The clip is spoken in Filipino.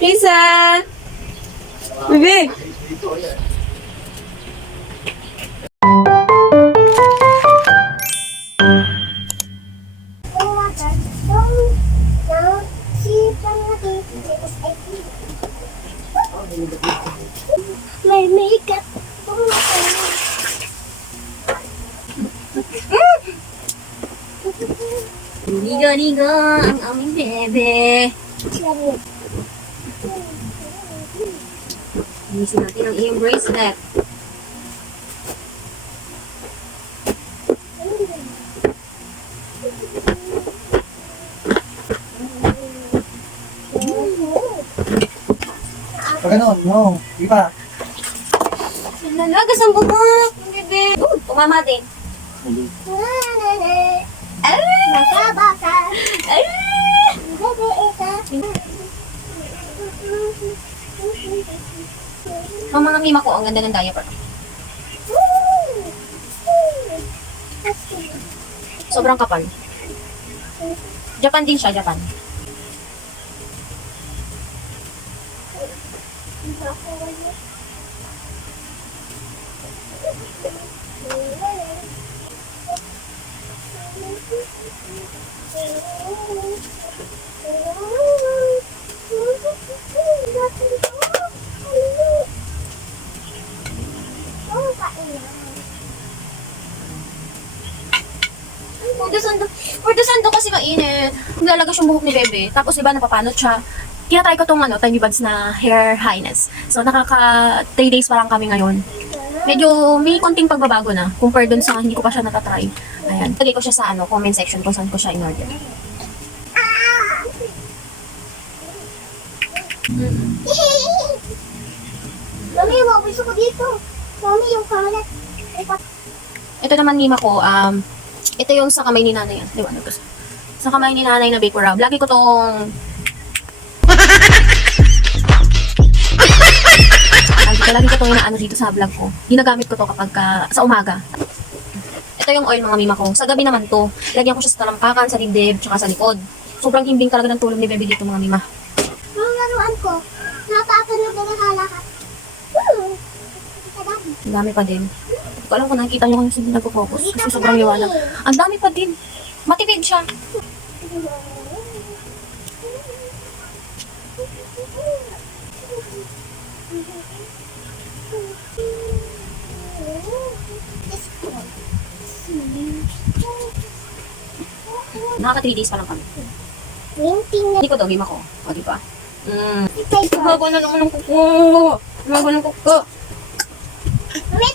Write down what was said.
Lisa! Bebe! May makeup. Liga-liga ang aming bebe. Linisin natin ang iyong bracelet. Pag ganun, no. Di ba? Nalagas ang bubuk, bebe. Tumama din. Basa-basa. Ay! Bebe, isa. Ang mga mima ko, ang ganda ng diaper. Sobrang kapal. Japan din siya, Japan. Pwede sando kasi mainit. Nilalagas yung buhok ni Bebe. Tapos iba napapanot siya. Tinatry ko tong Tiny Buds na hair highness. So nakaka 3 days pa lang kami ngayon. Medyo may konting pagbabago na compare dun sa hindi ko pa siya natatry. Ayan. Lagay ko siya sa comment section kung saan ko siya in-order. Mami, gusto ko dito. Mami, yung kalat. Ito naman mima ko, ito yung sa kamay ni nanay yan. Liwanag ko sa kamay ni nanay na Vapor Rub. Lagi ko tong lagi ko itong inaano dito sa vlog ko. Ginagamit ko to kapag sa umaga. Ito yung oil mga mima ko. Sa gabi naman to. Lagyan ko siya sa talampakan, sa dibdib, tsaka sa likod. Sobrang himbing talaga ng tulong ni Bebe dito mga mima. Yung laruan ko, napapanood na nakalakat. Ang dami pa din. Hindi ko alam kung nakikita nyo kung sino nagpo-focus. Kasi sobrang liwanag. Ang dami pa din. Matipid siya. Nakaka 3 days pa lang kami. Hindi ko daw, mima ko. O, di ba? Gago na naman ang kuko. Gago ng kuko. Mami,